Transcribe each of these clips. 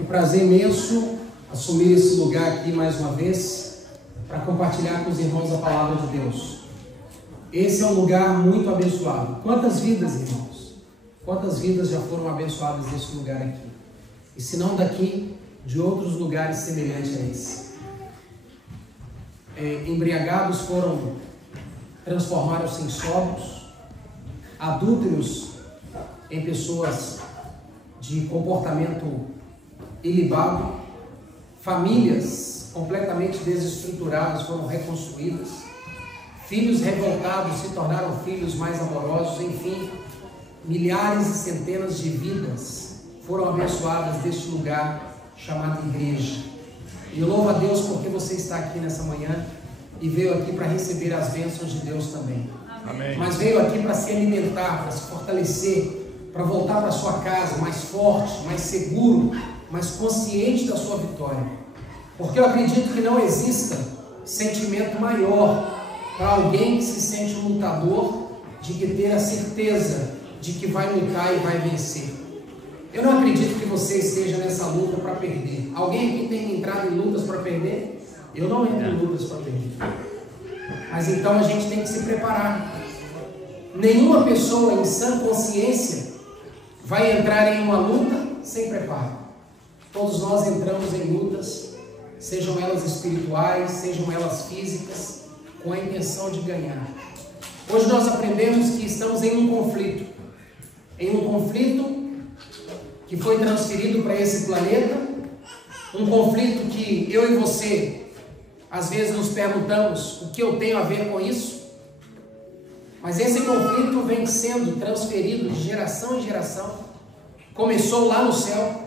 Que prazer imenso assumir esse lugar aqui mais uma vez para compartilhar com os irmãos a palavra de Deus. Esse é um lugar muito abençoado. Quantas vidas, irmãos? Quantas vidas já foram abençoadas nesse lugar aqui? E se não daqui, de outros lugares semelhantes a esse. Embriagados transformaram-se em sóbrios, adúlteros em pessoas de comportamento ilibado, famílias completamente desestruturadas foram reconstruídas, filhos revoltados se tornaram filhos mais amorosos, enfim, milhares e centenas de vidas foram abençoadas deste lugar chamado igreja. E eu louvo a Deus porque você está aqui nessa manhã e veio aqui para receber as bênçãos de Deus também. Amém. Mas veio aqui para se alimentar, para se fortalecer, para voltar para sua casa mais forte, mais seguro, mais consciente da sua vitória. Porque eu acredito que não exista sentimento maior para alguém que se sente um lutador de que ter a certeza de que vai lutar e vai vencer. Eu não acredito que você esteja nessa luta para perder. Alguém aqui tem entrado em lutas para perder? Eu não entro em lutas para perder. Mas então a gente tem que se preparar. Nenhuma pessoa em sã consciência vai entrar em uma luta sem preparo. Todos nós entramos em lutas, sejam elas espirituais, sejam elas físicas, com a intenção de ganhar. Hoje nós aprendemos que estamos em um conflito. Em um conflito que foi transferido para esse planeta, um conflito que eu e você, às vezes nos perguntamos o que eu tenho a ver com isso, mas esse conflito vem sendo transferido de geração em geração, começou lá no céu,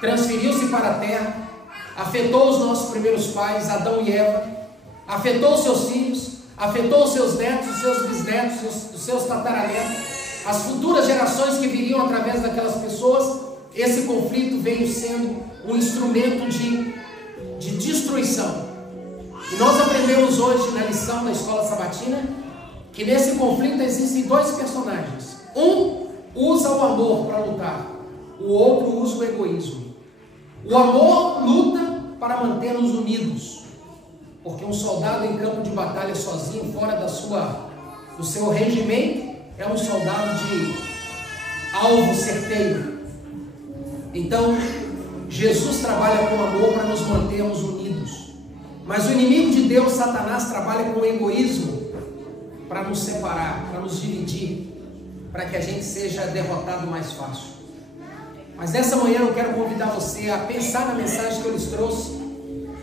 transferiu-se para a terra, afetou os nossos primeiros pais, Adão e Eva, afetou os seus filhos, afetou os seus netos, os seus bisnetos, os seus tataranetos, as futuras gerações que viriam através daquelas pessoas. Esse conflito veio sendo um instrumento de destruição. E nós aprendemos hoje na lição da escola sabatina que nesse conflito existem dois personagens. Um usa o amor para lutar, o outro usa o egoísmo. O amor luta para manter-nos unidos, porque um soldado em campo de batalha sozinho, fora do seu regimento, é um soldado de alvo certeiro. Então, Jesus trabalha com amor para nos mantermos unidos. Mas o inimigo de Deus, Satanás, trabalha com o egoísmo para nos separar, para nos dividir, para que a gente seja derrotado mais fácil. Mas nessa manhã eu quero convidar você a pensar na mensagem que eu lhes trouxe,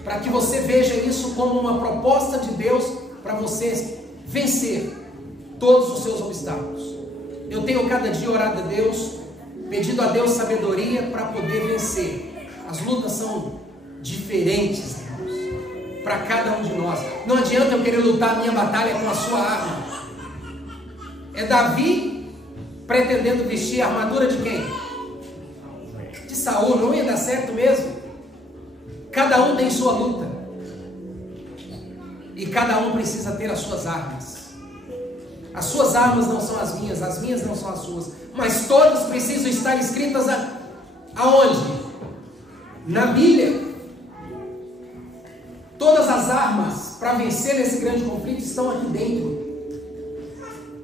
para que você veja isso como uma proposta de Deus para você vencer todos os seus obstáculos. Eu tenho cada dia orado a Deus, pedido a Deus sabedoria para poder vencer. As lutas são diferentes, irmãos, para cada um de nós. Não adianta eu querer lutar a minha batalha com a sua arma. É Davi pretendendo vestir a armadura de quem? De Saul. Não ia dar certo mesmo. Cada um tem sua luta. E cada um precisa ter as suas armas. As suas armas não são as minhas não são as suas. Mas todas precisam estar escritas aonde? Na Bíblia. Todas as armas para vencer esse grande conflito estão aqui dentro.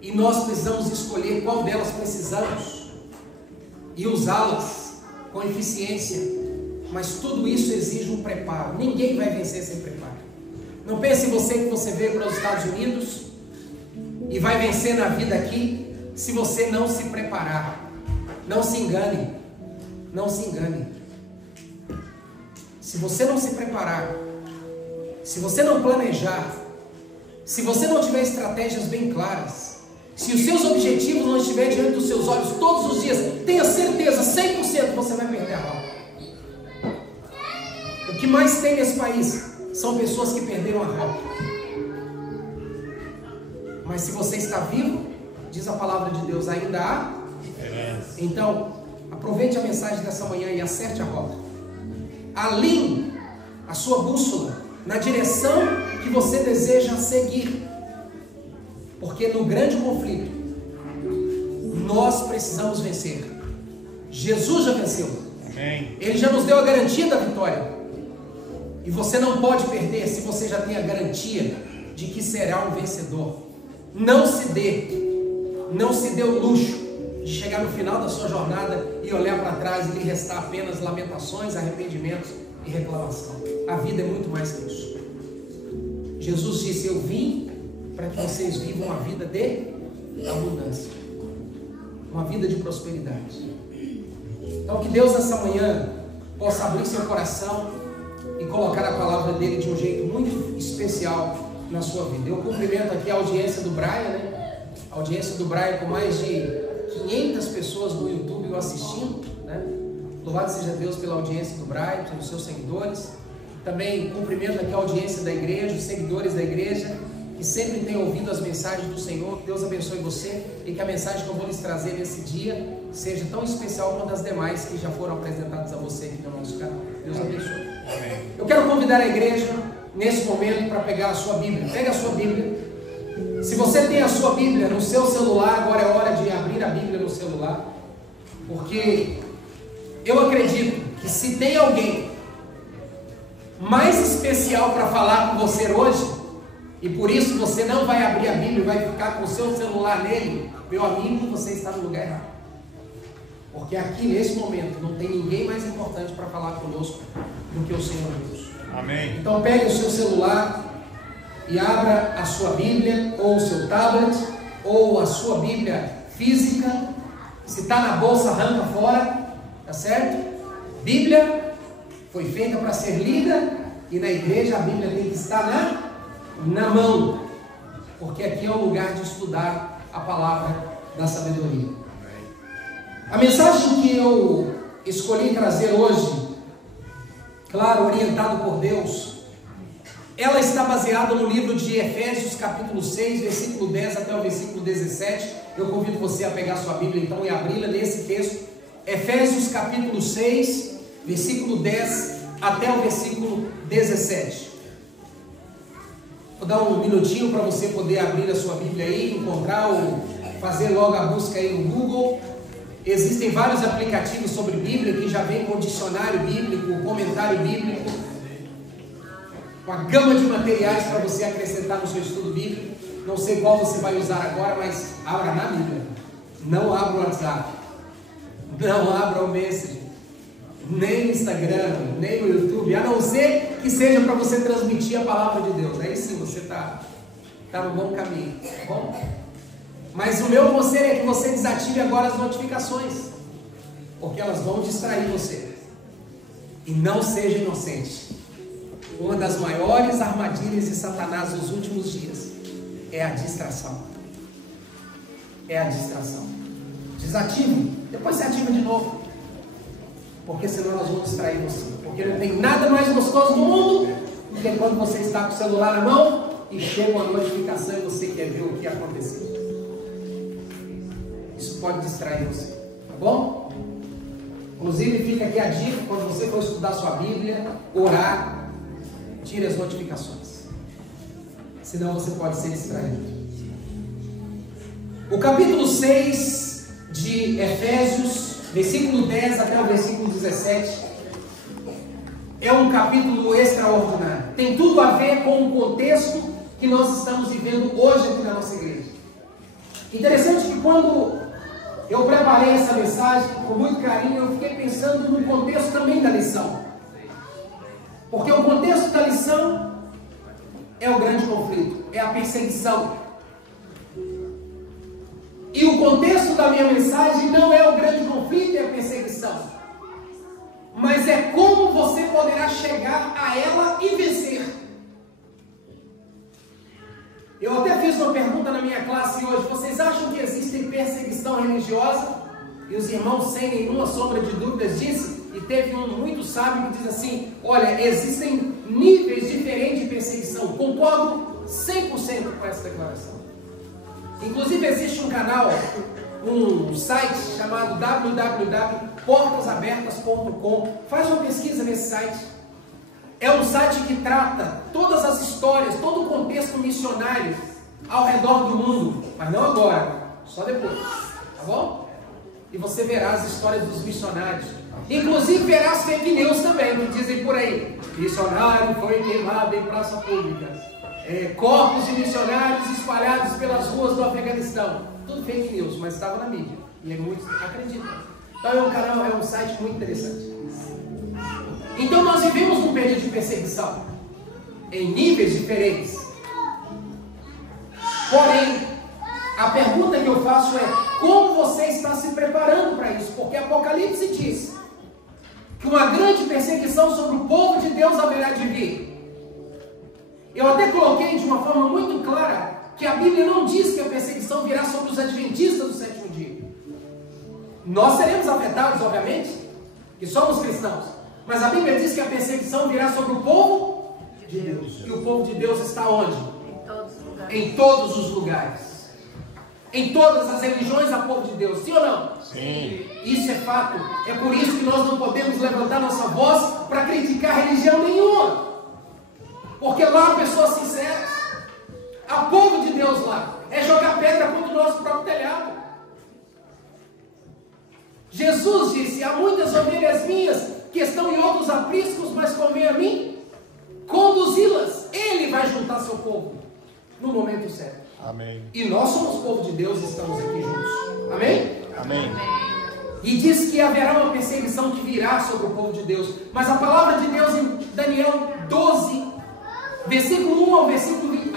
E nós precisamos escolher qual delas precisamos e usá-las com eficiência. Mas tudo isso exige um preparo. Ninguém vai vencer sem preparo. Não pense você que você veio para os Estados Unidos e vai vencer na vida aqui se você não se preparar. Não se engane. Não se engane. Se você não se preparar, se você não planejar, se você não tiver estratégias bem claras, se os seus objetivos não estiverem diante dos seus olhos todos os dias, tenha certeza, 100% você vai perder a rota. O que mais tem nesse país são pessoas que perderam a rota. Mas se você está vivo, diz a palavra de Deus, ainda há. Então, aproveite a mensagem dessa manhã e acerte a rota. Alinhe a sua bússola na direção que você deseja seguir. Porque no grande conflito, nós precisamos vencer. Jesus já venceu. Amém. Ele já nos deu a garantia da vitória. E você não pode perder se você já tem a garantia de que será um vencedor. Não se dê o luxo de chegar no final da sua jornada e olhar para trás e lhe restar apenas lamentações, arrependimentos e reclamação. A vida é muito mais que isso. Jesus disse: eu vim para que vocês vivam uma vida de abundância, uma vida de prosperidade. Então que Deus nessa manhã possa abrir seu coração e colocar a palavra dele de um jeito muito especial na sua vida. Eu cumprimento aqui a audiência do Braia, né? A audiência do Braia com mais de 500 pessoas no YouTube o assistindo, né? Louvado seja Deus pela audiência do Braia, pelos seus seguidores. Também cumprimento aqui a audiência da igreja, os seguidores da igreja, que sempre têm ouvido as mensagens do Senhor. Que Deus abençoe você e que a mensagem que eu vou lhes trazer nesse dia seja tão especial como das demais que já foram apresentadas a você aqui no nosso canal. Deus abençoe. Amém. Eu quero convidar a igreja nesse momento para pegar a sua Bíblia. Pega a sua Bíblia. Se você tem a sua Bíblia no seu celular, agora é hora de abrir a Bíblia no celular, porque eu acredito que se tem alguém mais especial para falar com você hoje, e por isso você não vai abrir a Bíblia e vai ficar com o seu celular nele, meu amigo, você está no lugar errado. Porque aqui nesse momento não tem ninguém mais importante para falar conosco do que o Senhor Deus. Amém. Então pegue o seu celular e abra a sua Bíblia, ou o seu tablet, ou a sua Bíblia física. Se está na bolsa, arranca fora, tá certo? Bíblia foi feita para ser lida, e na igreja a Bíblia tem que estar na mão, porque aqui é o lugar de estudar a palavra da sabedoria. A mensagem que eu escolhi trazer hoje, claro, orientado por Deus, ela está baseada no livro de Efésios, capítulo 6, versículo 10 até o versículo 17. Eu convido você a pegar sua Bíblia então e abri-la nesse texto. Efésios, capítulo 6, versículo 10 até o versículo 17. Vou dar um minutinho para você poder abrir a sua Bíblia aí, encontrar ou fazer logo a busca aí no Google. Existem vários aplicativos sobre Bíblia que já vem com dicionário bíblico, comentário bíblico, uma gama de materiais para você acrescentar no seu estudo bíblico. Não sei qual você vai usar agora, mas abra na Bíblia. Não abra o WhatsApp, não abra o Messenger, nem no Instagram, nem no YouTube, a não ser que seja para você transmitir a palavra de Deus. Aí sim você está no bom caminho, tá bom? Mas o meu conselho é que você desative agora as notificações, porque elas vão distrair você. E não seja inocente. Uma das maiores armadilhas de Satanás nos últimos dias é a distração. É a distração. Desative, depois você ativa de novo, porque senão elas vão distrair você. Porque não tem nada mais gostoso no mundo do que quando você está com o celular na mão e chega uma notificação e você quer ver o que aconteceu. Isso pode distrair você, tá bom? Inclusive fica aqui a dica: quando você for estudar sua Bíblia, orar, tire as notificações, senão você pode ser distraído. O capítulo 6 de Efésios, versículo 10 até o versículo 17, é um capítulo extraordinário. Tem tudo a ver com o contexto que nós estamos vivendo hoje aqui na nossa igreja. Interessante que quando eu preparei essa mensagem com muito carinho, eu fiquei pensando no contexto também da lição. Porque o contexto da lição é o grande conflito, é a perseguição. E o contexto da minha mensagem não é o grande conflito e a perseguição, mas é como você poderá chegar a ela e vencer. Eu até fiz uma pergunta na minha classe hoje: vocês acham que existe perseguição religiosa? E os irmãos, sem nenhuma sombra de dúvidas, disse, e teve um muito sábio que diz assim: olha, existem níveis diferentes de perseguição. Concordo 100% com essa declaração. Inclusive existe um canal, um site chamado www.portasabertas.com. Faz uma pesquisa nesse site. É um site que trata todas as histórias, todo o contexto missionário ao redor do mundo, mas não agora, só depois, tá bom? E você verá as histórias dos missionários, Inclusive verás fake news também, que dizem por aí: missionário foi queimado em praça pública, corpos de missionários espalhados pelas ruas do Afeganistão. Tudo fake news, mas estava na mídia, e muitos acreditam. Então é um canal, é um site muito interessante. Então nós vivemos um período de perseguição, em níveis diferentes. Porém, a pergunta que eu faço é: como você está se preparando para isso? Porque Apocalipse diz que uma grande perseguição sobre o povo de Deus haverá de vir. Eu até coloquei de uma forma muito clara que a Bíblia não diz que a perseguição virá sobre os adventistas do sétimo dia. Nós seremos afetados, obviamente, que somos cristãos, mas a Bíblia diz que a perseguição virá sobre o povo de Deus. E o povo de Deus está onde? Em todos os lugares. Em todas as religiões há povo de Deus, sim ou não? Sim. Isso é fato. É por isso que nós não podemos levantar nossa voz para criticar religião nenhuma. Porque lá há pessoas sinceras. Há povo de Deus lá. É jogar pedra contra o nosso próprio telhado. Jesus disse: há muitas ovelhas minhas que estão em outros apriscos, mas convém a mim conduzi-las. Ele vai juntar seu povo no momento certo. Amém. E nós somos povo de Deus e estamos aqui juntos. Amém? Amém. E diz que haverá uma perseguição que virá sobre o povo de Deus. Mas a palavra de Deus em Daniel 12, versículo 1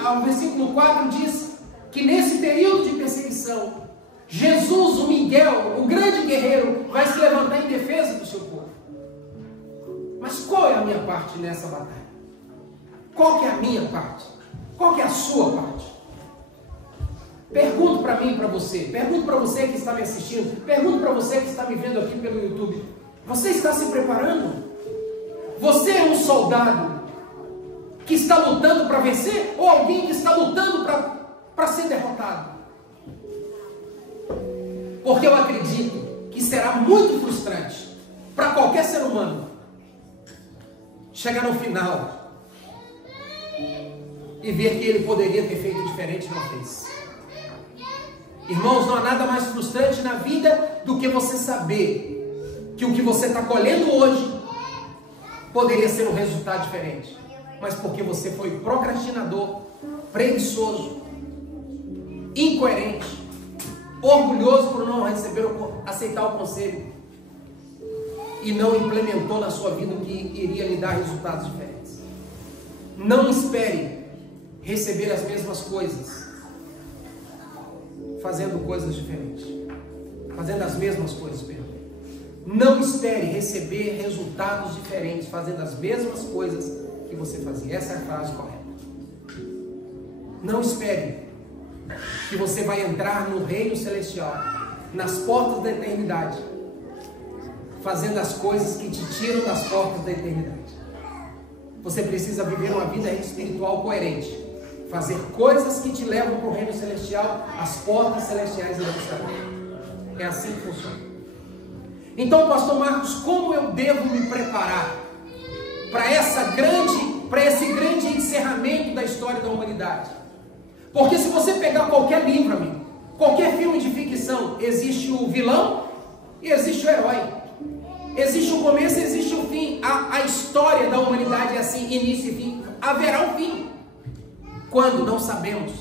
ao versículo 4 diz que nesse período de perseguição, Jesus, o Miguel, o grande guerreiro, vai se levantar em defesa do seu povo. Mas qual é a minha parte nessa batalha? Qual que é a minha parte? Qual que é a sua parte? Pergunto para mim e para você, pergunto para você que está me assistindo, pergunto para você que está me vendo aqui pelo YouTube: você está se preparando? Você é um soldado que está lutando para vencer, ou alguém que está lutando para ser derrotado? Porque eu acredito que será muito frustrante para qualquer ser humano chegar no final e ver que ele poderia ter feito diferente e não fez. Irmãos, não há nada mais frustrante na vida do que você saber que o que você está colhendo hoje poderia ser um resultado diferente, mas porque você foi procrastinador, preguiçoso, incoerente, orgulhoso por não aceitar o conselho e não implementou na sua vida o que iria lhe dar resultados diferentes. Não espere receber as mesmas coisas fazendo coisas diferentes, fazendo as mesmas coisas, perdão. Não espere receber resultados diferentes fazendo as mesmas coisas que você fazia. Essa é a frase correta. Não espere que você vai entrar no reino celestial, nas portas da eternidade, fazendo as coisas que te tiram das portas da eternidade. Você precisa viver uma vida espiritual coerente, fazer coisas que te levam para o reino celestial, as portas celestiais não estarão. É assim que funciona. Então, pastor Marcos, como eu devo me preparar para esse grande encerramento da história da humanidade? Porque se você pegar qualquer livro, amigo, qualquer filme de ficção, existe o vilão e existe o herói. Existe o começo e existe o fim. A história da humanidade é assim, início e fim. Haverá um fim. Quando? Não sabemos.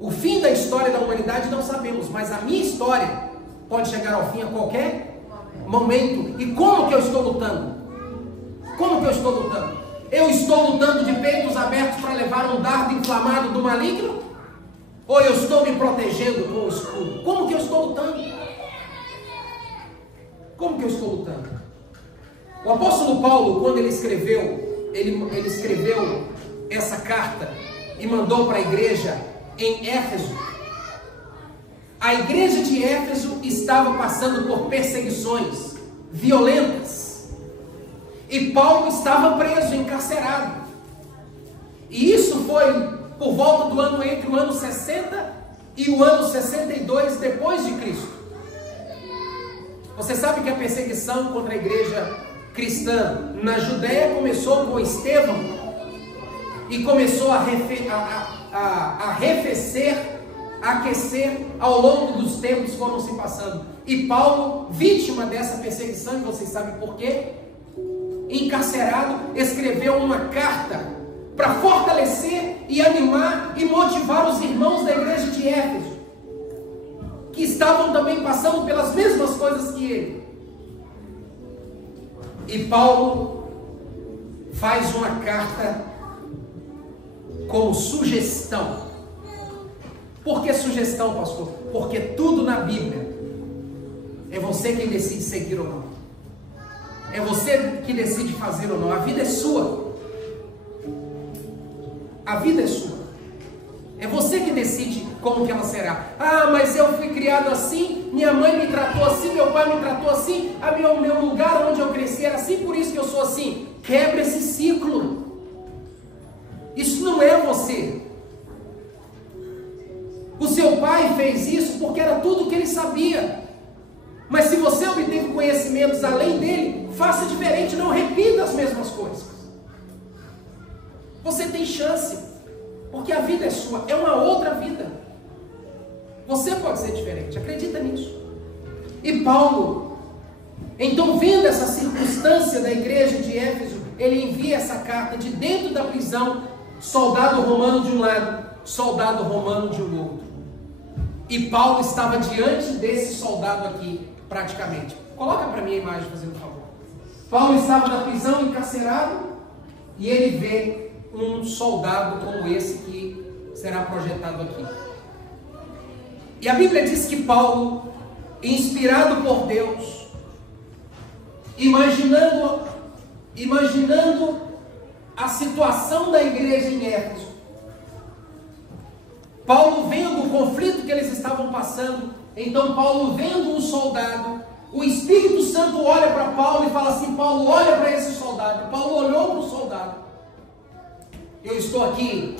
O fim da história da humanidade não sabemos, mas a minha história pode chegar ao fim a qualquer momento. E como que eu estou lutando? Como que eu estou lutando? Eu estou lutando de peitos abertos para levar um dardo inflamado do maligno? Ou eu estou me protegendo com o escudo? Como que eu estou lutando? Como que eu estou lutando? O apóstolo Paulo, quando ele escreveu essa carta e mandou para a igreja em Éfeso, a igreja de Éfeso estava passando por perseguições violentas e Paulo estava preso, encarcerado. E isso foi por volta do ano, entre o ano 60 e o ano 62 depois de Cristo. Você sabe que a perseguição contra a igreja cristã na Judéia começou com Estevão e começou a arrefecer, a aquecer ao longo dos tempos que foram se passando. E Paulo, vítima dessa perseguição, e vocês sabem por quê? Encarcerado, escreveu uma carta para fortalecer e animar e motivar os irmãos da igreja de Éfeso, que estavam também passando pelas mesmas coisas que ele. E Paulo faz uma carta como sugestão. Por que sugestão, pastor? Porque tudo na Bíblia é você quem decide seguir ou não. É você que decide fazer ou não. A vida é sua. A vida é sua. É você que decide como que ela será. Ah, mas eu fui criado assim, minha mãe me tratou assim, meu pai me tratou assim, o meu lugar onde eu cresci era assim, por isso que eu sou assim. Quebra esse ciclo. Isso não é você. O seu pai fez isso porque era tudo o que ele sabia. Mas se você obteve conhecimentos além dele, faça diferente, não repita as mesmas coisas. Você tem chance, porque a vida é sua, é uma outra vida. Você pode ser diferente, acredita nisso. E Paulo, então, vendo essa circunstância da igreja de Éfeso, ele envia essa carta de dentro da prisão, soldado romano de um lado, soldado romano de um outro. E Paulo estava diante desse soldado aqui, praticamente. Coloca para mim a imagem, fazendo um favor. Paulo estava na prisão, encarcerado, e ele vê um soldado como esse que será projetado aqui. E a Bíblia diz que Paulo, inspirado por Deus, imaginando a situação da igreja em Éfeso, Paulo vendo o conflito que eles estavam passando, então Paulo vendo um soldado, o Espírito Santo olha para Paulo e fala assim: Paulo, olha para esse soldado. Paulo olhou para o soldado. Eu estou aqui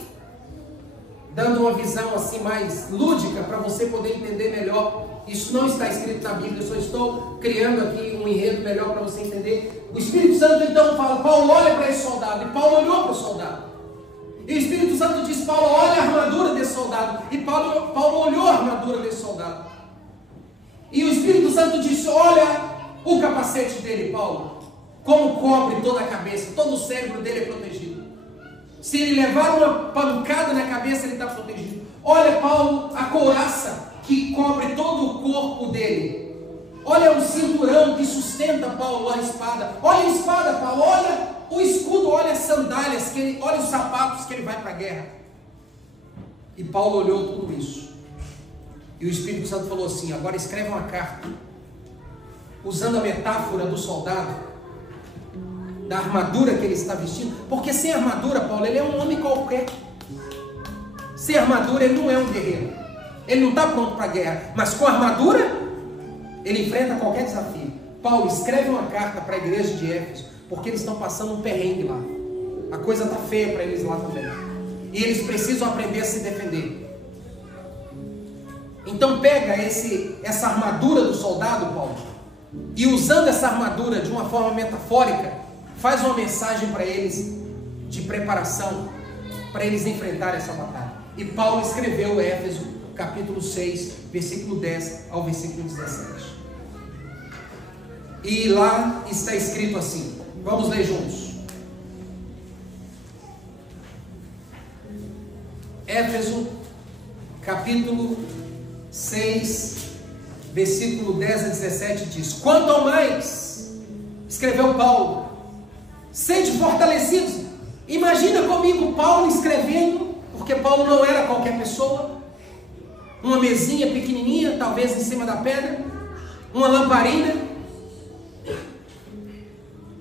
dando uma visão assim mais lúdica para você poder entender melhor. Isso não está escrito na Bíblia, eu só estou criando aqui um enredo melhor para você entender. O Espírito Santo então fala: Paulo, olha para esse soldado. E Paulo olhou para o soldado. E o Espírito Santo diz: Paulo, olha a armadura desse soldado. E Paulo olhou a armadura desse soldado. E o Espírito Santo disse: olha o capacete dele, Paulo, como cobre toda a cabeça, todo o cérebro dele é protegido. Se ele levar uma pancada na cabeça, ele está protegido. Olha, Paulo, a couraça que cobre todo o corpo dele. Olha o cinturão que sustenta Paulo, a espada. Olha a espada, Paulo, olha o escudo, olha as sandálias, olha os sapatos que ele vai para a guerra. E Paulo olhou tudo isso. E o Espírito Santo falou assim: agora escreve uma carta, usando a metáfora do soldado, da armadura que ele está vestindo. Porque sem armadura, Paulo, ele é um homem qualquer. Sem armadura, ele não é um guerreiro. Ele não está pronto para a guerra. Mas com armadura, ele enfrenta qualquer desafio. Paulo, escreve uma carta para a igreja de Éfeso, porque eles estão passando um perrengue lá. A coisa está feia para eles lá também. E eles precisam aprender a se defender. Então pega essa armadura do soldado, Paulo, e usando essa armadura de uma forma metafórica, faz uma mensagem para eles de preparação, para eles enfrentarem essa batalha. E Paulo escreveu Éfeso, capítulo 6, versículo 10 ao versículo 17. E lá está escrito assim, vamos ler juntos. Éfeso, capítulo 6, versículo 10 a 17 diz: quanto ao mais, escreveu Paulo, sede fortalecidos. Imagina comigo Paulo escrevendo, porque Paulo não era qualquer pessoa, uma mesinha pequenininha, talvez em cima da pedra, uma lamparina,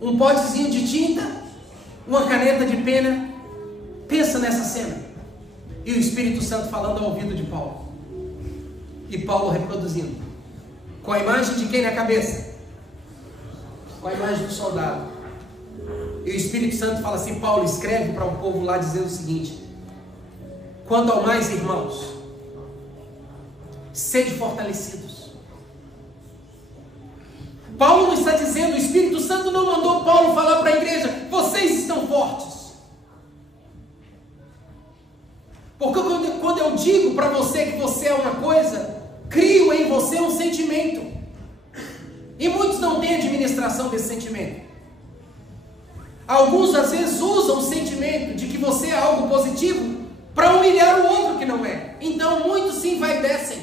um potezinho de tinta, uma caneta de pena. Pensa nessa cena. E o Espírito Santo falando ao ouvido de Paulo. E Paulo reproduzindo. Com a imagem de quem na cabeça? Com a imagem do soldado. E o Espírito Santo fala assim: Paulo, escreve para o povo lá dizendo o seguinte: quanto ao mais, irmãos, sede fortalecidos. Paulo não está dizendo, o Espírito Santo não mandou Paulo falar para a igreja: vocês estão fortes. Porque quando eu digo para você que você é uma coisa, crio em você um sentimento. E muitos não têm administração desse sentimento. Alguns às vezes usam o sentimento de que você é algo positivo para humilhar o outro que não é. Então muitos se envaidecem.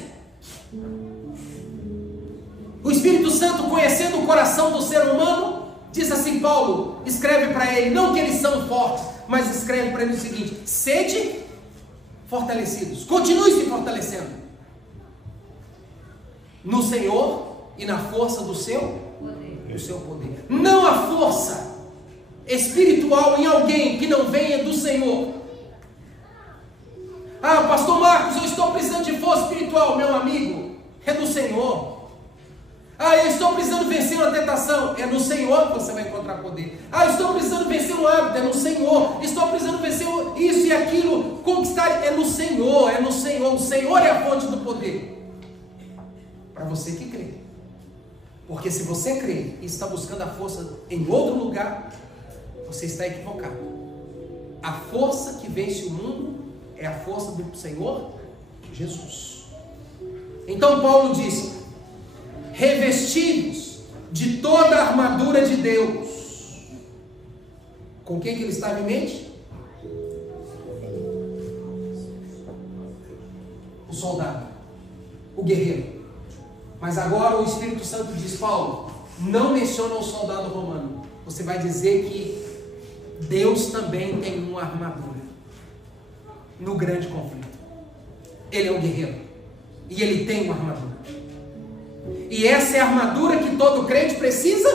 O Espírito Santo, conhecendo o coração do ser humano, diz assim: Paulo escreve para ele, não que eles são fortes, mas escreve para ele o seguinte: sede fortalecidos, continue se fortalecendo no Senhor e na força do seu poder. Não a força espiritual em alguém que não venha do Senhor. Ah, pastor Marcos, eu estou precisando de força espiritual. Meu amigo, é do Senhor. Ah, eu estou precisando vencer uma tentação. É no Senhor que você vai encontrar poder. Ah, eu estou precisando vencer um hábito. É no Senhor. Estou precisando vencer isso e aquilo, conquistar. É no Senhor, é no Senhor. O Senhor é a fonte do poder. Para você que crê. Porque se você crê e está buscando a força em outro lugar, você está equivocado. A força que vence o mundo é a força do Senhor Jesus. Então Paulo diz: revestidos de toda a armadura de Deus. Com quem que ele estava em mente? O soldado, o guerreiro. Mas agora o Espírito Santo diz: Paulo, não menciona o soldado romano. Você vai dizer que Deus também tem uma armadura no grande conflito. Ele é um guerreiro e ele tem uma armadura. E essa é a armadura que todo crente precisa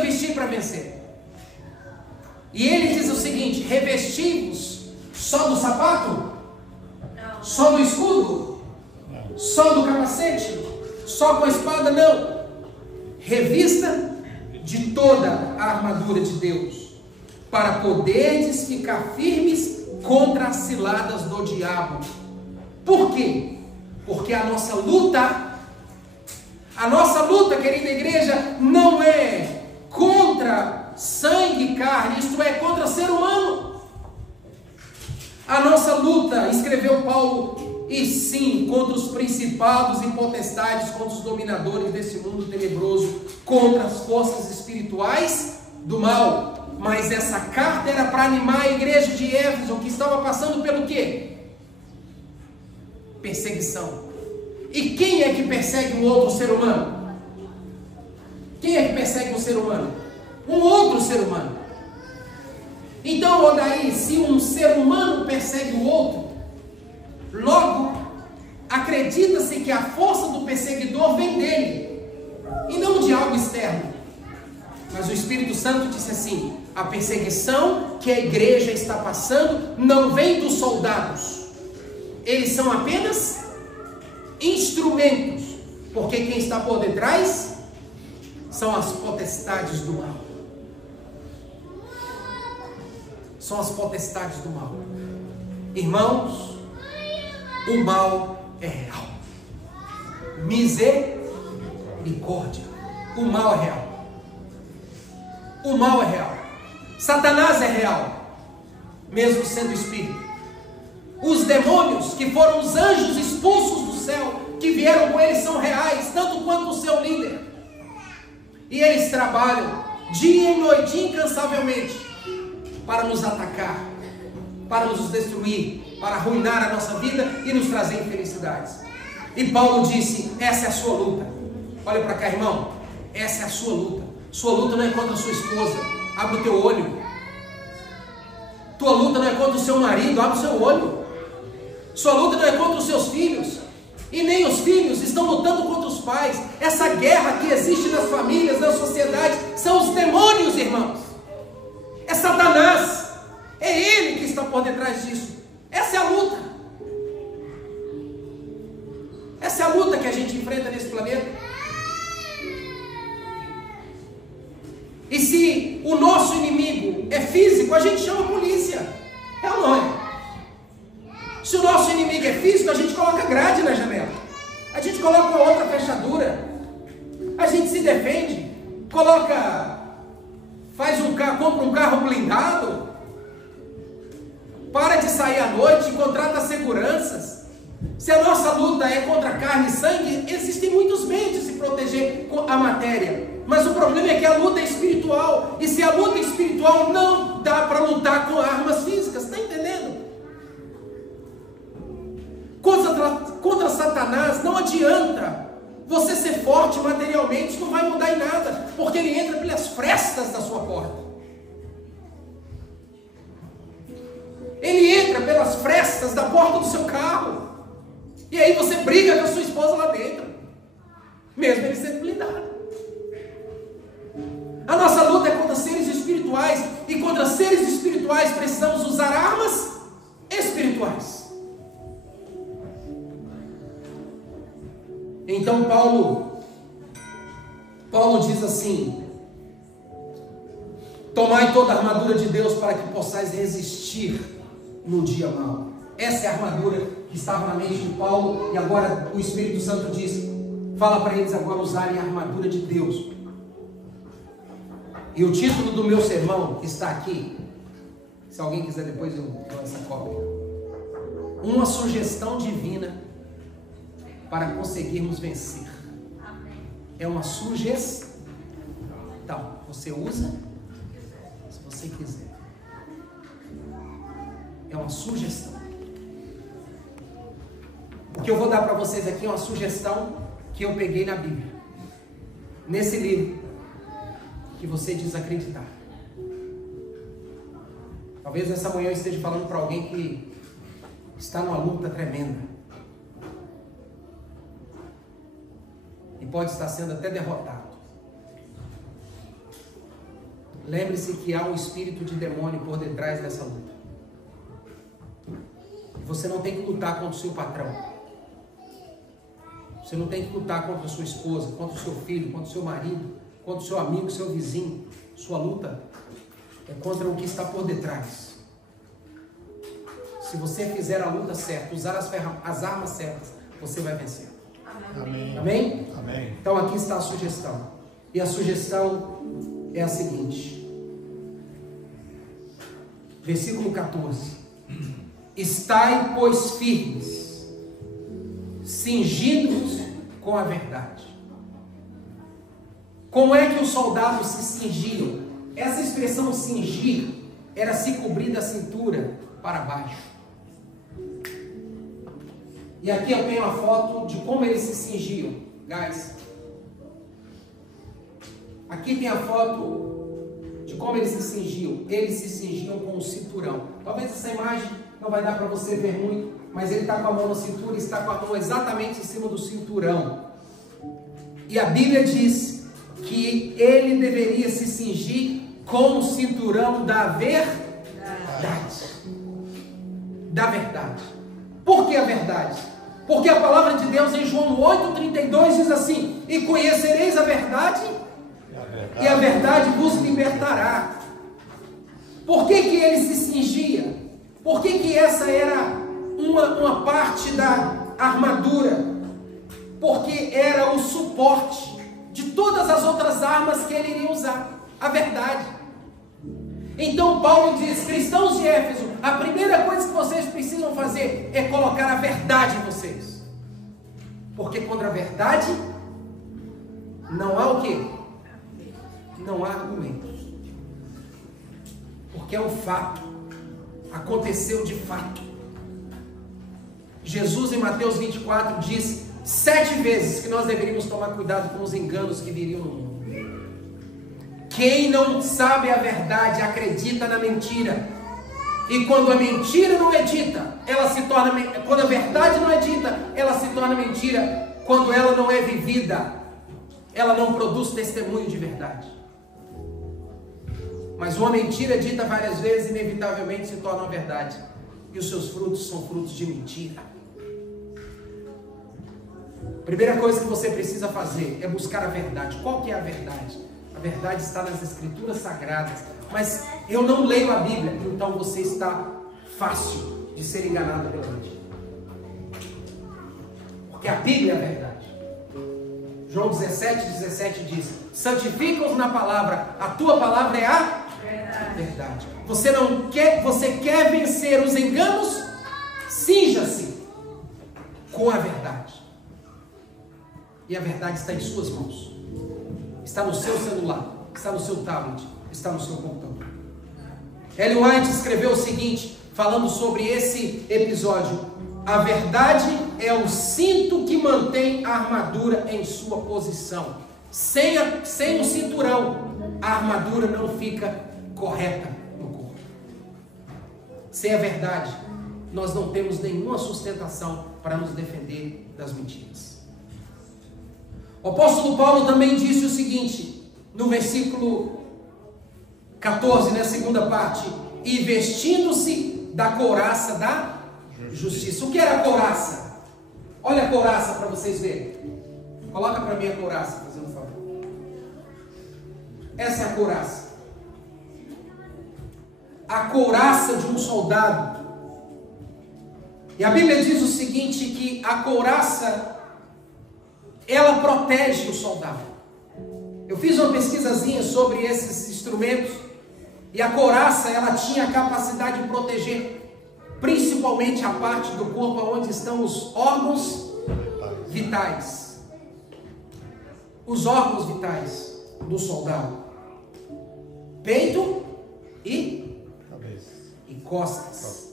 vestir para vencer. E ele diz o seguinte: revestivos só do sapato? Só do escudo? Só do capacete? Só com a espada? Não. Revista de toda a armadura de Deus, para poderdes ficar firmes contra as ciladas do diabo. Por quê? Porque a nossa luta, querida igreja, não é contra sangue e carne, isto é, contra ser humano. A nossa luta, escreveu Paulo, e sim, contra os principados e potestades, contra os dominadores desse mundo tenebroso, contra as forças espirituais do mal. Mas essa carta era para animar a igreja de Éfeso, que estava passando pelo quê? Perseguição. E quem é que persegue um outro ser humano? Quem é que persegue um ser humano? Um outro ser humano. Então, Odaí, se um ser humano persegue o outro, logo acredita-se que a força do perseguidor vem dele e não de algo externo. Mas o Espírito Santo disse assim: a perseguição que a igreja está passando não vem dos soldados, eles são apenas instrumentos, porque quem está por detrás são as potestades do mal. São as potestades do mal. Irmãos, o mal é real. Misericórdia. O mal é real. O mal é real. Satanás é real, mesmo sendo espírito. Os demônios, que foram os anjos expulsos do céu, que vieram com eles, são reais, tanto quanto o seu líder. E eles trabalham dia e noite, incansavelmente, para nos atacar, para nos destruir, para arruinar a nossa vida e nos trazer infelicidades. E Paulo disse: essa é a sua luta. Olha para cá, irmão, essa é a sua luta. Sua luta não é contra a sua esposa, abre o teu olho. Tua luta não é contra o seu marido, abre o seu olho. Sua luta não é contra os seus filhos, e nem os filhos estão lutando contra os pais. Essa guerra que existe nas famílias, na sociedade, são os demônios, irmãos. É Satanás, é ele que está por detrás disso. Essa é a luta. Essa é a luta que a gente enfrenta nesse planeta. E se o nosso inimigo é físico, a gente chama a polícia. É ou não é? Se o nosso inimigo é físico, a gente coloca grade na janela. A gente coloca uma outra fechadura. A gente se defende. Compra um carro blindado. Para de sair à noite, contrata seguranças. Se a nossa luta é contra carne e sangue, existem muitos meios de se proteger com a matéria. Mas o problema é que a luta é espiritual. E se a luta é espiritual, não dá para lutar com armas físicas. Está entendendo? Contra Satanás não adianta você ser forte materialmente. Isso não vai mudar em nada. Porque ele entra pelas frestas da sua porta. Ele entra pelas frestas da porta do seu carro. E aí você briga com a sua esposa lá dentro, mesmo ele sendo blindado. A nossa luta é contra seres espirituais. E contra seres espirituais precisamos usar armas espirituais. Então Paulo diz assim: tomai toda a armadura de Deus para que possais resistir no dia mau. Essa é a armadura que estava na mente de Paulo, e agora o Espírito Santo diz, fala para eles agora usarem a armadura de Deus. E o título do meu sermão está aqui. Se alguém quiser depois eu dou essa cópia. Uma sugestão divina para conseguirmos vencer. É uma sugestão. Então, você usa se você quiser. É uma sugestão. O que eu vou dar para vocês aqui é uma sugestão que eu peguei na Bíblia, nesse livro que você desacreditar. Talvez nessa manhã eu esteja falando para alguém que está numa luta tremenda e pode estar sendo até derrotado. Lembre-se que há um espírito de demônio por detrás dessa luta. Você não tem que lutar contra o seu patrão. Você não tem que lutar contra a sua esposa, contra o seu filho, contra o seu marido, contra o seu amigo, seu vizinho. Sua luta é contra o que está por detrás. Se você fizer a luta certa, usar as armas certas, você vai vencer. Amém. Amém? Amém. Então aqui está a sugestão. E a sugestão é a seguinte. Versículo 14. Estai, pois, firmes, cingidos com a verdade. Como é que os soldados se cingiam? Essa expressão cingir era se cobrir da cintura para baixo. E aqui eu tenho a foto de como eles se cingiam, guys. Aqui tem a foto de como eles se cingiam. Eles se cingiam com um cinturão. Talvez essa imagem não vai dar para você ver muito, mas ele está com a mão na cintura e está com a mão exatamente em cima do cinturão. E a Bíblia diz que ele deveria se cingir com o cinturão da verdade. Da verdade. Por que a verdade? Porque a palavra de Deus em João 8,32 diz assim: e conhecereis a verdade, e a verdade vos libertará. Por que ele se cingia? Por que essa era uma parte da armadura? Porque era o suporte de todas as outras armas que ele iria usar. A verdade. Então Paulo diz: cristãos de Éfeso, a primeira coisa que vocês precisam fazer é colocar a verdade em vocês. Porque contra a verdade não há o quê? Não há argumentos. Porque é um fato. Aconteceu de fato. Jesus em Mateus 24 diz 7 vezes que nós deveríamos tomar cuidado com os enganos que viriam no mundo. Quem não sabe a verdade acredita na mentira. E quando a mentira não é dita, ela se torna, quando a verdade não é dita, ela se torna mentira. Quando ela não é vivida, ela não produz testemunho de verdade. Mas uma mentira dita várias vezes, inevitavelmente se torna uma verdade. E os seus frutos são frutos de mentira. Primeira coisa que você precisa fazer é buscar a verdade. Qual que é a verdade? A verdade está nas Escrituras Sagradas. Mas eu não leio a Bíblia, então você está fácil de ser enganado pela mentira. Porque a Bíblia é a verdade. João 17 diz: santifica-os na palavra, a tua palavra é a verdade. Você quer vencer os enganos? Cinja-se com a verdade. E a verdade está em suas mãos. Está no seu celular, está no seu tablet, está no seu computador. Ellen White escreveu o seguinte, falando sobre esse episódio: a verdade é o cinto que mantém a armadura em sua posição. Sem o cinturão, a armadura não fica correta no corpo. Sem a verdade, nós não temos nenhuma sustentação para nos defender das mentiras. O apóstolo Paulo também disse o seguinte, no versículo 14, na segunda parte: e vestindo-se da couraça da justiça. O que era a couraça? Olha a couraça para vocês verem. Coloca para mim a couraça, fazendo um favor. Essa é a couraça. A couraça de um soldado. E a Bíblia diz o seguinte, que a couraça, ela protege o soldado. Eu fiz uma pesquisazinha sobre esses instrumentos, e a couraça, ela tinha a capacidade de proteger principalmente a parte do corpo onde estão os órgãos vitais. Os órgãos vitais do soldado: peito e costas,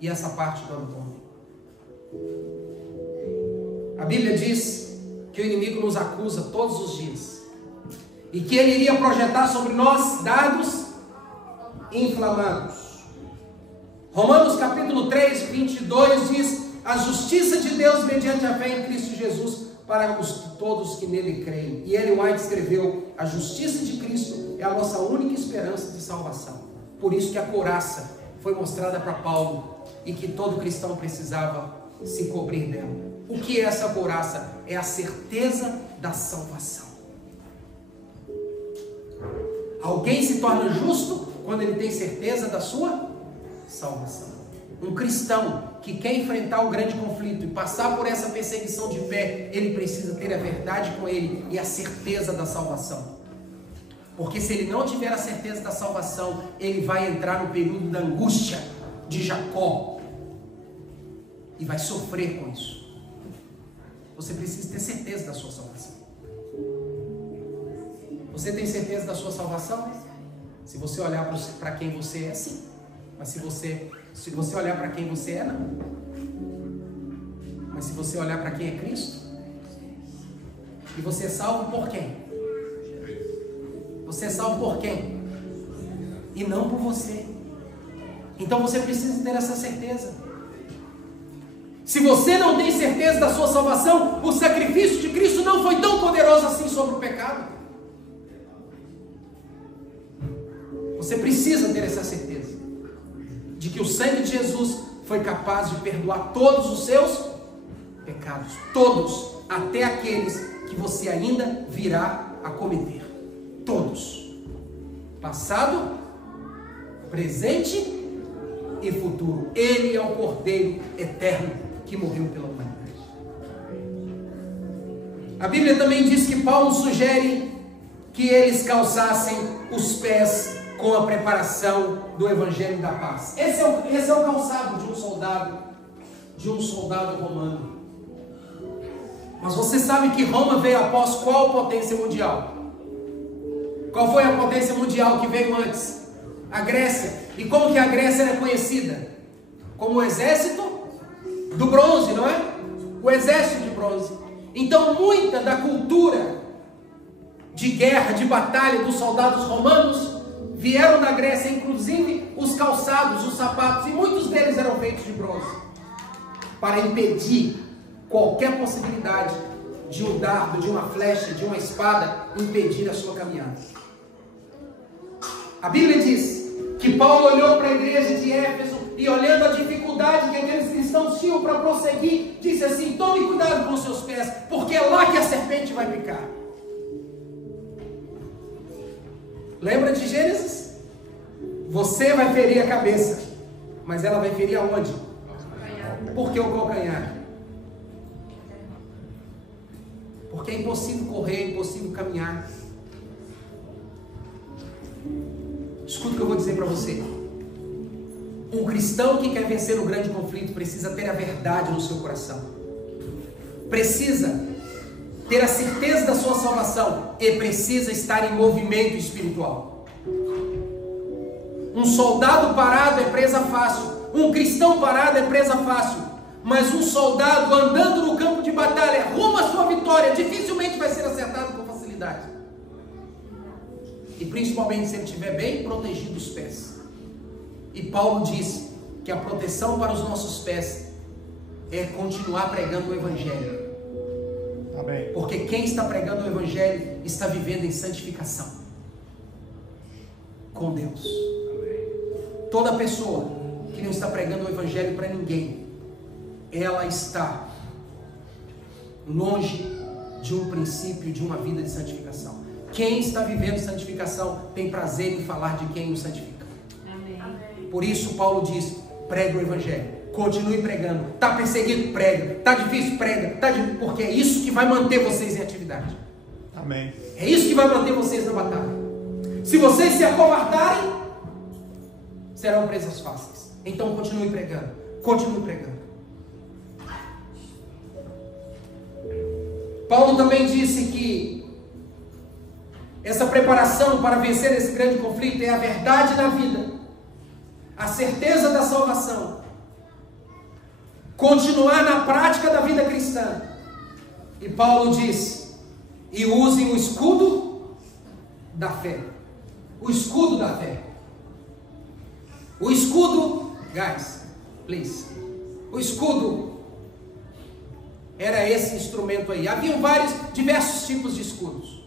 e essa parte do abdômen. A Bíblia diz que o inimigo nos acusa todos os dias, e que ele iria projetar sobre nós dardos inflamados. Romanos capítulo 3, 22 diz: a justiça de Deus mediante a fé em Cristo Jesus para todos que nele creem. E Ellen White escreveu: a justiça de Cristo é a nossa única esperança de salvação. Por isso que a couraça foi mostrada para Paulo, e que todo cristão precisava se cobrir dela. O que é essa couraça? É a certeza da salvação. Alguém se torna justo quando ele tem certeza da sua salvação. Um cristão que quer enfrentar o grande conflito e passar por essa perseguição de fé, ele precisa ter a verdade com ele e a certeza da salvação. Porque se ele não tiver a certeza da salvação, ele vai entrar no período da angústia de Jacó e vai sofrer com isso. Você precisa ter certeza da sua salvação. Você tem certeza da sua salvação? Se você olhar para quem você é, sim. Mas se você olhar para quem você é, não. Mas se você olhar para quem é Cristo, e você é salvo por quem? Você é salvo por quem? E não por você. Então você precisa ter essa certeza. Se você não tem certeza da sua salvação, o sacrifício de Cristo não foi tão poderoso assim sobre o pecado. Você precisa ter essa certeza de que o sangue de Jesus foi capaz de perdoar todos os seus pecados, todos, até aqueles que você ainda virá a cometer. Todos, passado, presente e futuro. Ele é o Cordeiro eterno que morreu pela humanidade. A Bíblia também diz que Paulo sugere que eles calçassem os pés com a preparação do Evangelho da Paz. Esse é o calçado de um soldado romano. Mas você sabe que Roma veio após qual potência mundial? Qual foi a potência mundial que veio antes? A Grécia. E como que a Grécia era conhecida? Como o exército do bronze, não é? O exército de bronze. Então muita da cultura de guerra, de batalha dos soldados romanos vieram da Grécia, inclusive os calçados, os sapatos, e muitos deles eram feitos de bronze, para impedir qualquer possibilidade de um dardo, de uma flecha, de uma espada impedir a sua caminhada. A Bíblia diz que Paulo olhou para a igreja de Éfeso e, olhando a dificuldade que aqueles cristãos tinham para prosseguir, disse assim: tome cuidado com os seus pés, porque é lá que a serpente vai picar. Lembra de Gênesis? Você vai ferir a cabeça, mas ela vai ferir aonde? Por que o calcanhar? Porque é impossível correr, é impossível caminhar. Escuta o que eu vou dizer para você. Um cristão que quer vencer o grande conflito precisa ter a verdade no seu coração. precisa ter a certeza da sua salvação e precisa estar em movimento espiritual. Um soldado parado é presa fácil, um cristão parado é presa fácil, mas um soldado andando no campo de batalha rumo à sua vitória dificilmente vai ser acertado com facilidade. E principalmente se ele estiver bem protegido os pés. E Paulo diz que a proteção para os nossos pés é continuar pregando o Evangelho. Amém. Porque quem está pregando o Evangelho está vivendo em santificação com Deus. Toda pessoa que não está pregando o Evangelho para ninguém, ela está longe de um princípio, de uma vida de santificação. Quem está vivendo santificação tem prazer em falar de quem o santifica. Amém. Por isso Paulo diz, pregue o Evangelho. Continue pregando. Está perseguido? Prega. Está difícil? Prega. Porque é isso que vai manter vocês em atividade. Amém. É isso que vai manter vocês na batalha. Se vocês se acovardarem, serão presas fáceis. Então continue pregando. Continue pregando. Paulo também disse que essa preparação para vencer esse grande conflito é a verdade da vida, a certeza da salvação, continuar na prática da vida cristã. E Paulo diz, e usem o escudo da fé. O escudo da fé. O escudo, guys, please. O escudo era esse instrumento aí. Havia diversos tipos de escudos,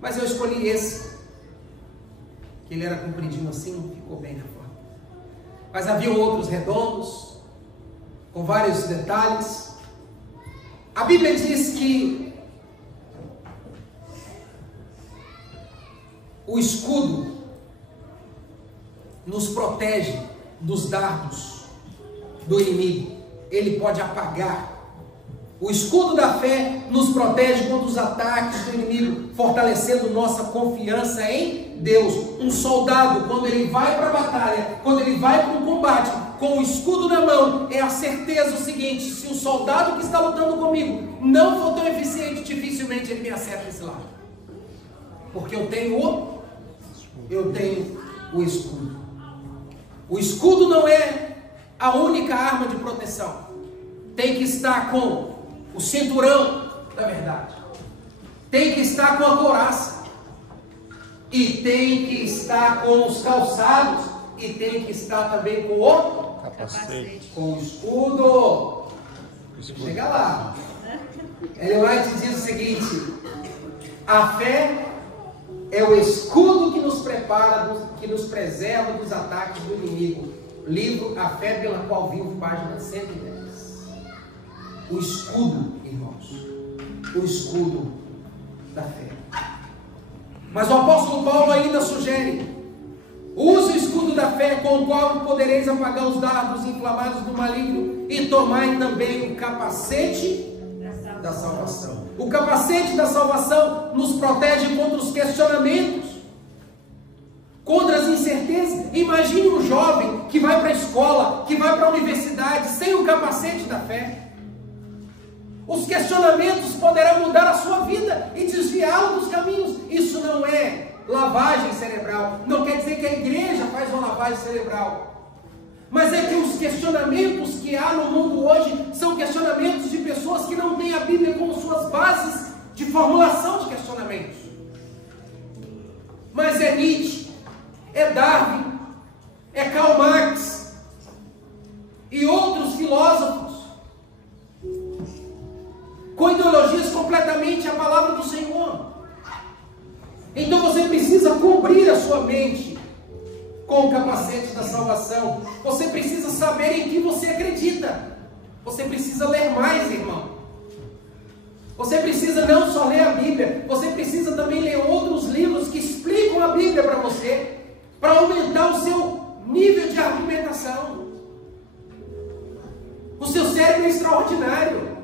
mas eu escolhi esse, que ele era compridinho assim, ficou bem na forma. Mas havia outros redondos, com vários detalhes. A Bíblia diz que o escudo nos protege dos dardos do inimigo. Ele pode apagar. O escudo da fé nos protege contra os ataques do inimigo, fortalecendo nossa confiança em Deus. Um soldado, quando ele vai para a batalha, quando ele vai para um combate, com o escudo na mão, é a certeza o seguinte: se o soldado que está lutando comigo não for tão eficiente, dificilmente ele me acerta esse lado, porque eu tenho o escudo. O escudo não é a única arma de proteção. Tem que estar com o cinturão da verdade, tem que estar com a couraça, e tem que estar com os calçados, e tem que estar também com o capacete, com o escudo. Chega lá. Ellen White diz o seguinte: a fé é o escudo que nos prepara, que nos preserva dos ataques do inimigo. Livro A Fé pela Qual Vivo, página 110. O escudo, irmãos, o escudo da fé. Mas o apóstolo Paulo ainda sugere: use o escudo da fé, com o qual podereis apagar os dardos inflamados do maligno, e tomai também o capacete da salvação. O capacete da salvação nos protege contra os questionamentos, contra as incertezas. Imagine um jovem que vai para a escola, que vai para a universidade, sem o capacete da fé. Os questionamentos poderão mudar a sua vida e desviá-lo dos caminhos. Isso não é lavagem cerebral. Não quer dizer que a igreja faz uma lavagem cerebral. Mas é que os questionamentos que há no mundo hoje são questionamentos de pessoas que não têm a Bíblia como suas bases de formulação de questionamentos. Mas é Nietzsche, é Darwin, é Karl Marx e outros filósofos com ideologias completamente a palavra do Senhor. Então você precisa cobrir a sua mente com o capacete da salvação. Você precisa saber em que você acredita. Você precisa ler mais, irmão. Você precisa não só ler a Bíblia, você precisa também ler outros livros que explicam a Bíblia para você, para aumentar o seu nível de argumentação. O seu cérebro é extraordinário.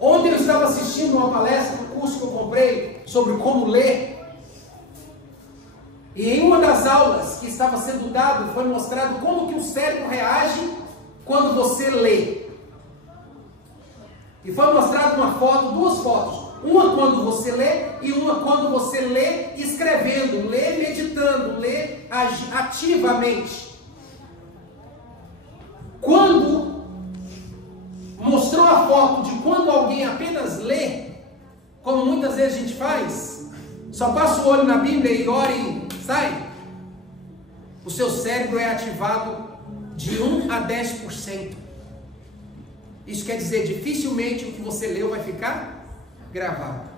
Ontem eu estava assistindo uma palestra, um curso que eu comprei sobre como ler. E em uma das aulas que estava sendo dado, foi mostrado como que o cérebro reage quando você lê. E foi mostrado uma foto, duas fotos. Uma quando você lê e uma quando você lê escrevendo, lê meditando, lê ativamente. Quando mostrou a foto de quando alguém apenas lê, como muitas vezes a gente faz, só passa o olho na Bíblia e ora e sai, o seu cérebro é ativado de 1 a 10%. Isso quer dizer, dificilmente o que você leu vai ficar gravado.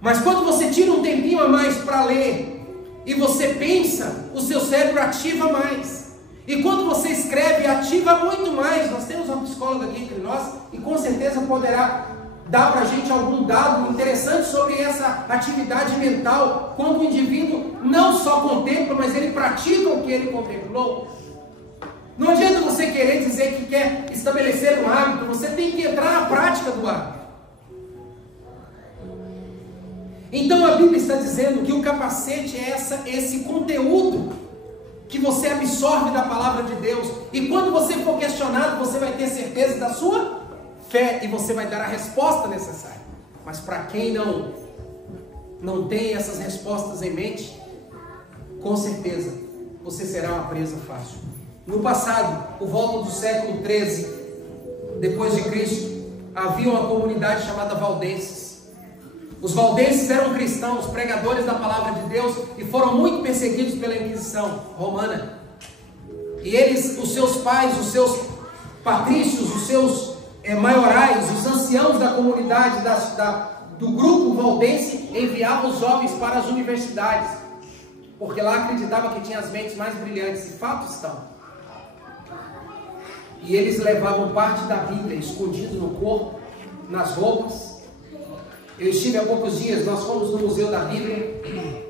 Mas quando você tira um tempinho a mais para ler e você pensa, o seu cérebro ativa mais. E quando você escreve, ativa muito mais. Nós temos uma psicóloga aqui entre nós e com certeza poderá dar para a gente algum dado interessante sobre essa atividade mental, quando o indivíduo não só contempla, mas ele pratica o que ele contemplou. Não adianta você querer dizer que quer estabelecer um hábito, você tem que entrar na prática do hábito. Então a Bíblia está dizendo que o capacete é esse conteúdo que você absorve da palavra de Deus, e quando você for questionado, você vai ter certeza da sua fé, e você vai dar a resposta necessária. Mas para quem não tem essas respostas em mente, com certeza você será uma presa fácil. No passado, por volta do século 13 depois de Cristo, havia uma comunidade chamada valdenses. Os valdenses eram cristãos, pregadores da palavra de Deus, e foram muito perseguidos pela Inquisição Romana. E eles, os seus pais, os seus patrícios, os seus maiorais, os anciãos da comunidade, do grupo valdense, enviavam os jovens para as universidades, porque lá acreditava que tinha as mentes mais brilhantes, e fato estão. E eles levavam parte da Bíblia escondido no corpo, nas roupas. Eu estive há poucos dias, nós fomos no Museu da Bíblia.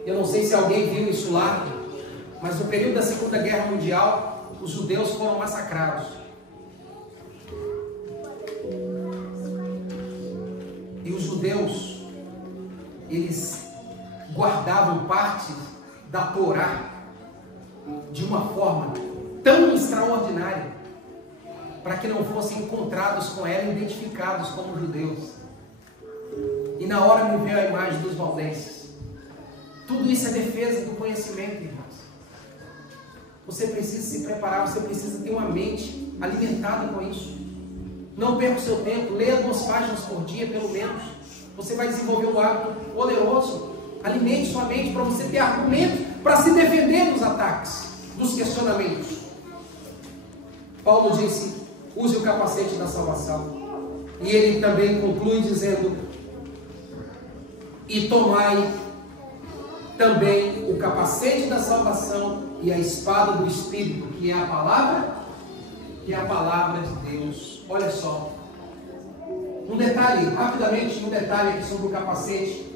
Eu não sei se alguém viu isso lá, mas no período da Segunda Guerra Mundial, os judeus foram massacrados. E os judeus, eles guardavam parte da Torá de uma forma tão extraordinária, para que não fossem encontrados com ela, identificados como judeus. E na hora me veio a imagem dos valdenses. Tudo isso é defesa do conhecimento, irmãos. Você precisa se preparar, você precisa ter uma mente alimentada com isso. Não perca o seu tempo, leia 2 páginas por dia, pelo menos. Você vai desenvolver um hábito poderoso. Alimente sua mente para você ter argumento para se defender dos ataques, dos questionamentos. Paulo disse: use o capacete da salvação. E ele também conclui dizendo: e tomai também o capacete da salvação e a espada do Espírito, que é a palavra de Deus. Olha só, um detalhe, rapidamente, um detalhe aqui sobre o capacete,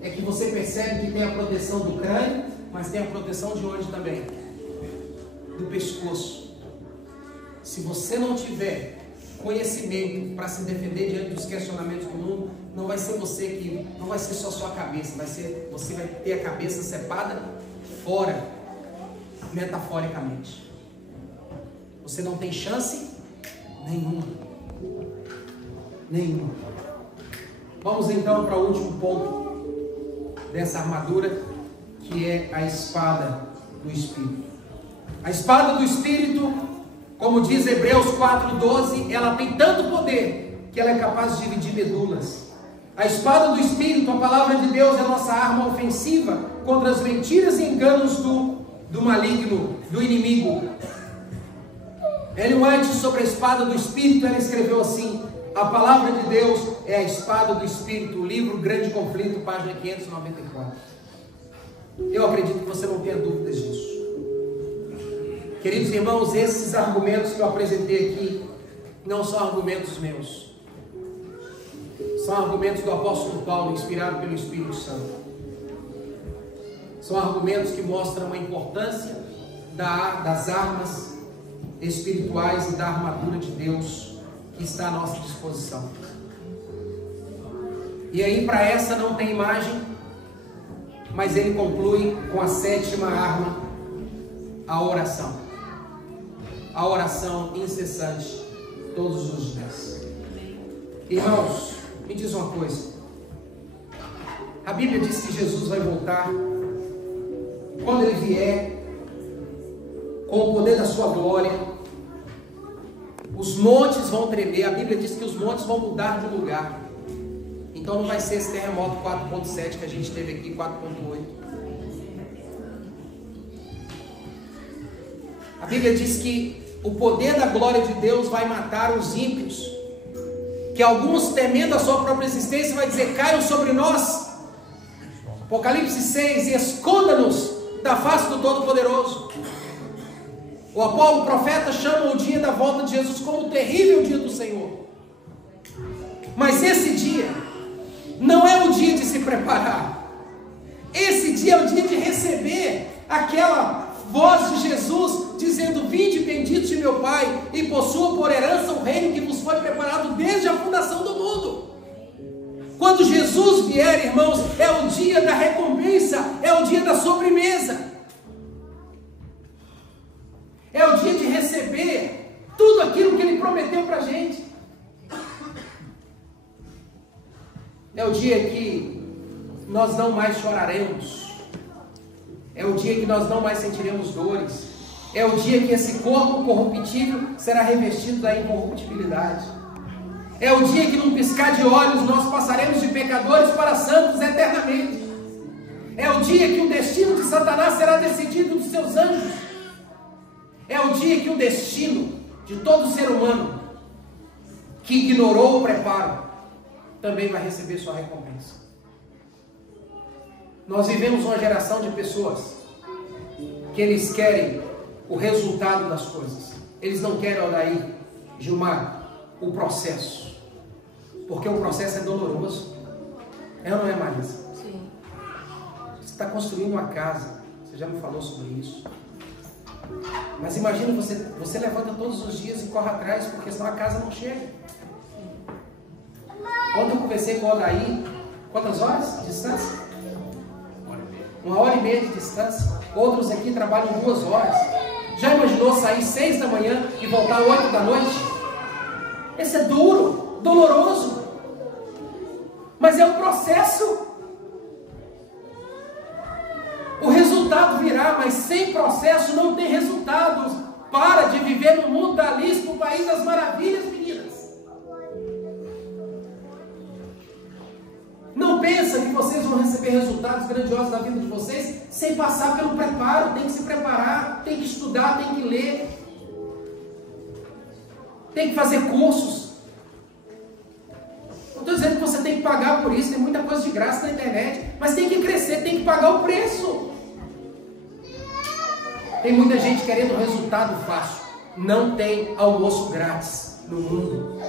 é que você percebe que tem a proteção do crânio, mas tem a proteção de onde também? Do pescoço. Se você não tiver conhecimento para se defender diante dos questionamentos do mundo, não vai ser você que, não vai ser só sua cabeça, você vai ter a cabeça cepada fora, metaforicamente. Você não tem chance nenhuma. Vamos então para o último ponto dessa armadura, que é a espada do Espírito. A espada do Espírito, como diz Hebreus 4:12, ela tem tanto poder que ela é capaz de dividir medulas. A espada do Espírito, a palavra de Deus, é a nossa arma ofensiva contra as mentiras e enganos do maligno, do inimigo. Ellen White, sobre a espada do Espírito, ela escreveu assim: a palavra de Deus é a espada do Espírito, o livro Grande Conflito, página 594. Eu acredito que você não tenha dúvidas disso. Queridos irmãos, esses argumentos que eu apresentei aqui não são argumentos meus, são argumentos do apóstolo Paulo, inspirado pelo Espírito Santo. São argumentos que mostram a importância das armas espirituais e da armadura de Deus que está à nossa disposição. E aí, para essa não tem imagem, mas ele conclui com a 7ª arma, a oração. A oração incessante todos os dias. Irmãos, me diz uma coisa. A Bíblia diz que Jesus vai voltar. Quando Ele vier, com o poder da sua glória, os montes vão tremer. A Bíblia diz que os montes vão mudar de lugar. Então não vai ser esse terremoto 4.7 que a gente teve aqui, 4.8. A Bíblia diz que o poder da glória de Deus vai matar os ímpios, que alguns, temendo a sua própria existência, vai dizer: caiam sobre nós. Apocalipse 6, e esconda-nos da face do Todo-Poderoso. O profeta chama o dia da volta de Jesus como o terrível dia do Senhor. Mas esse dia não é o dia de se preparar. Esse dia é o dia de receber aquela voz de Jesus dizendo: vinde benditos de meu Pai, e possua por herança o reino que vos foi preparado desde a fundação do mundo. Quando Jesus vier, irmãos, é o dia da recompensa, é o dia da sobremesa. É o dia de receber tudo aquilo que Ele prometeu para a gente. É o dia que nós não mais choraremos. É o dia que nós não mais sentiremos dores. É o dia que esse corpo corruptível será revestido da incorruptibilidade. É o dia que num piscar de olhos nós passaremos de pecadores para santos eternamente. É o dia que o destino de Satanás será decidido dos seus anjos. É o dia que o destino de todo ser humano que ignorou o preparo também vai receber sua recompensa. Nós vivemos uma geração de pessoas que eles querem o resultado das coisas. Eles não querem, olha aí, Gilmar, o processo. Porque o processo é doloroso. É ou não é, Marisa? Sim. Você está construindo uma casa. Você já me falou sobre isso. Mas imagina, você levanta todos os dias e corre atrás, porque senão a casa não chega. Ontem eu conversei com o Odaí. Quantas horas de distância? 1h30 de distância. Outros aqui trabalham 2 horas. Já imaginou sair 6 da manhã e voltar 8 da noite? Esse é duro, doloroso. Mas é um processo. O resultado virá, mas sem processo não tem resultados. Para de viver no mundo da Alice, no país das maravilhas, meninas. Não pensa que vocês vão receber resultados grandiosos na vida de vocês sem passar pelo preparo. Tem que se preparar, tem que estudar, tem que ler, tem que fazer cursos. Não estou dizendo que você tem que pagar por isso, tem muita coisa de graça na internet, mas tem que crescer, tem que pagar o preço. Tem muita gente querendo resultado fácil. Não tem almoço grátis no mundo.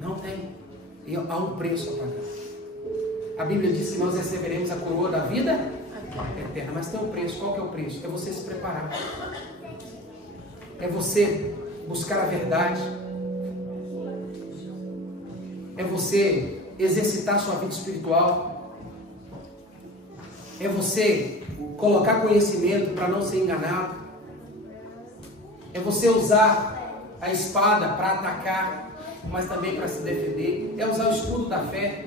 Não tem. E há um preço a pagar. A Bíblia diz que nós receberemos a coroa da vida eterna. Mas tem um preço. Qual que é o preço? É você se preparar. É você buscar a verdade. É você exercitar sua vida espiritual. É você colocar conhecimento para não ser enganado. É você usar a espada para atacar, mas também para se defender. É usar o escudo da fé.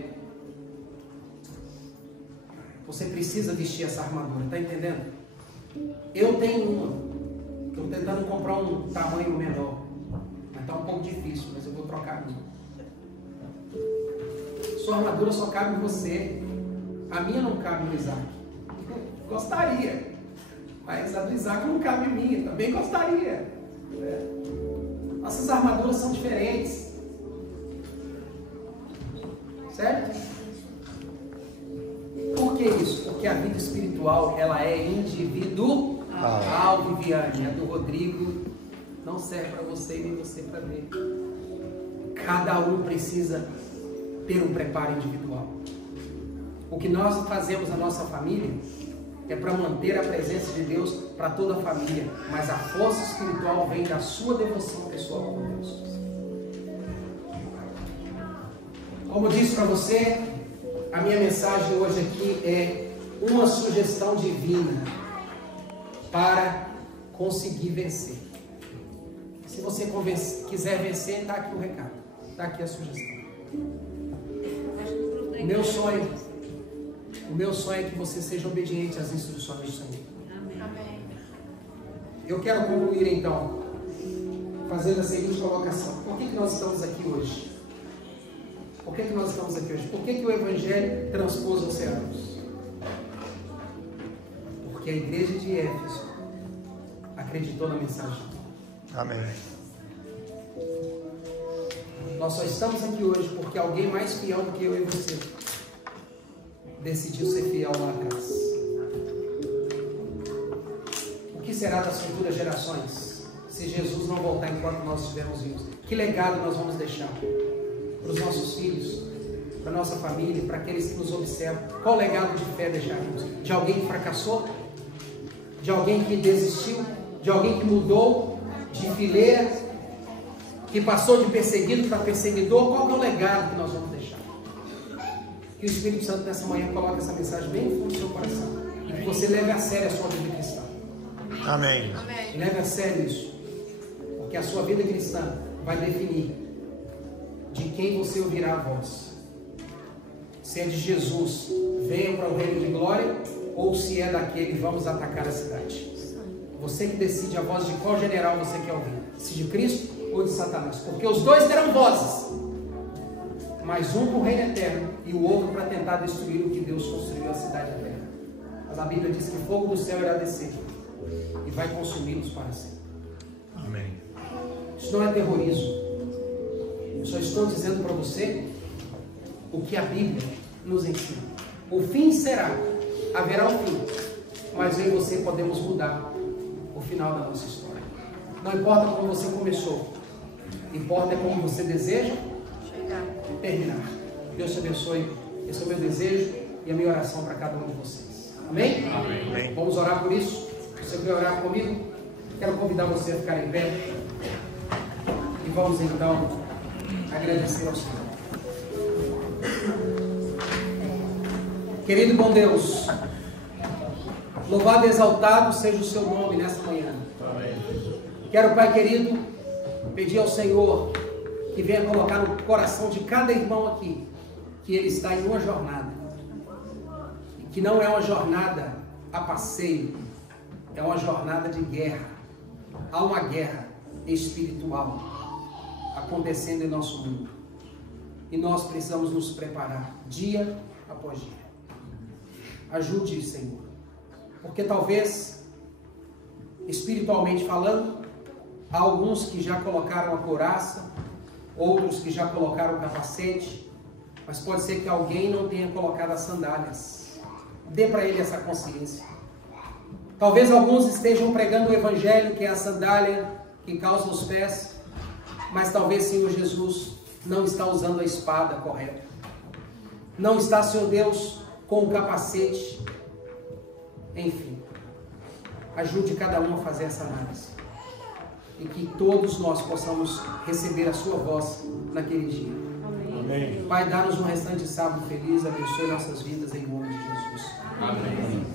Você precisa vestir essa armadura, está entendendo? Eu tenho uma. Estou tentando comprar um tamanho menor. Mas está um pouco difícil, mas eu vou trocar aqui. Sua armadura só cabe em você. A minha não cabe no Isaac. Gostaria. Mas a do Isaac não cabe em mim. Também gostaria. Nossas armaduras são diferentes. Certo? Por que isso? Porque a vida espiritual, ela é individual, Viviane. A do Rodrigo não serve para você e nem você para ver. Cada um precisa ter um preparo individual. O que nós fazemos na nossa família é para manter a presença de Deus para toda a família, mas a força espiritual vem da sua devoção pessoal com Deus. Como eu disse para você, a minha mensagem hoje aqui é uma sugestão divina para conseguir vencer. Se você quiser vencer, está aqui o recado, está aqui a sugestão. O meu sonho é que você seja obediente às instruções do Senhor. Amém. Eu quero concluir então, fazendo a seguinte colocação. Por que nós estamos aqui hoje? Por que nós estamos aqui hoje? Por que o Evangelho transpôs oceanos? Porque a igreja de Éfeso acreditou na mensagem. Amém. Nós só estamos aqui hoje porque alguém mais fiel do que eu e você decidiu ser fiel lá atrás. O que será das futuras gerações se Jesus não voltar enquanto nós estivermos vivos? Que legado nós vamos deixar para os nossos filhos, para a nossa família, para aqueles que nos observam? Qual legado de fé deixaremos? De alguém que fracassou? De alguém que desistiu? De alguém que mudou de fileira? Que passou de perseguido para perseguidor? Qual é o legado que nós vamos deixar? Que o Espírito Santo nessa manhã coloque essa mensagem bem no fundo do seu coração e que você leve a sério a sua vida cristã. Amém. Leve a sério isso, porque a sua vida cristã vai definir de quem você ouvirá a voz. Se é de Jesus, venham para o reino de glória, ou se é daquele, vamos atacar a cidade. Você que decide a voz de qual general você quer ouvir, se de Cristo ou de Satanás, porque os dois terão vozes, mas um para o reino eterno e o outro para tentar destruir o que Deus construiu, a cidade eterna. Mas a Bíblia diz que o fogo do céu irá descer e vai consumi-los para sempre. Amém. Isso não é terrorismo. Eu só estou dizendo para você o que a Bíblia nos ensina. O fim será, haverá um fim, mas eu e você podemos mudar o final da nossa história. Não importa como você começou, importa como você deseja terminar. Deus te abençoe. Esse é o meu desejo e a minha oração para cada um de vocês. Amém? Amém. Vamos orar por isso. Você quer orar comigo? Quero convidar você a ficar em pé e vamos então agradecer ao Senhor. Querido bom Deus, louvado e exaltado seja o seu nome nesta manhã. Amém. Quero, Pai querido, pedir ao Senhor que venha colocar no coração de cada irmão aqui que ele está em uma jornada, e que não é uma jornada a passeio, é uma jornada de guerra. Há uma guerra espiritual acontecendo em nosso mundo e nós precisamos nos preparar dia após dia. Ajude, Senhor, porque talvez, espiritualmente falando, há alguns que já colocaram a couraça, outros que já colocaram o capacete, mas pode ser que alguém não tenha colocado as sandálias. Dê para ele essa consciência. Talvez alguns estejam pregando o Evangelho, que é a sandália que calça os pés, mas talvez, Senhor Jesus, não está usando a espada correta. Não está, Senhor Deus, com o capacete. Enfim, ajude cada um a fazer essa análise. E que todos nós possamos receber a sua voz naquele dia. Amém. Pai, dá-nos um restante sábado feliz, abençoe nossas vidas em nome de Jesus. Amém.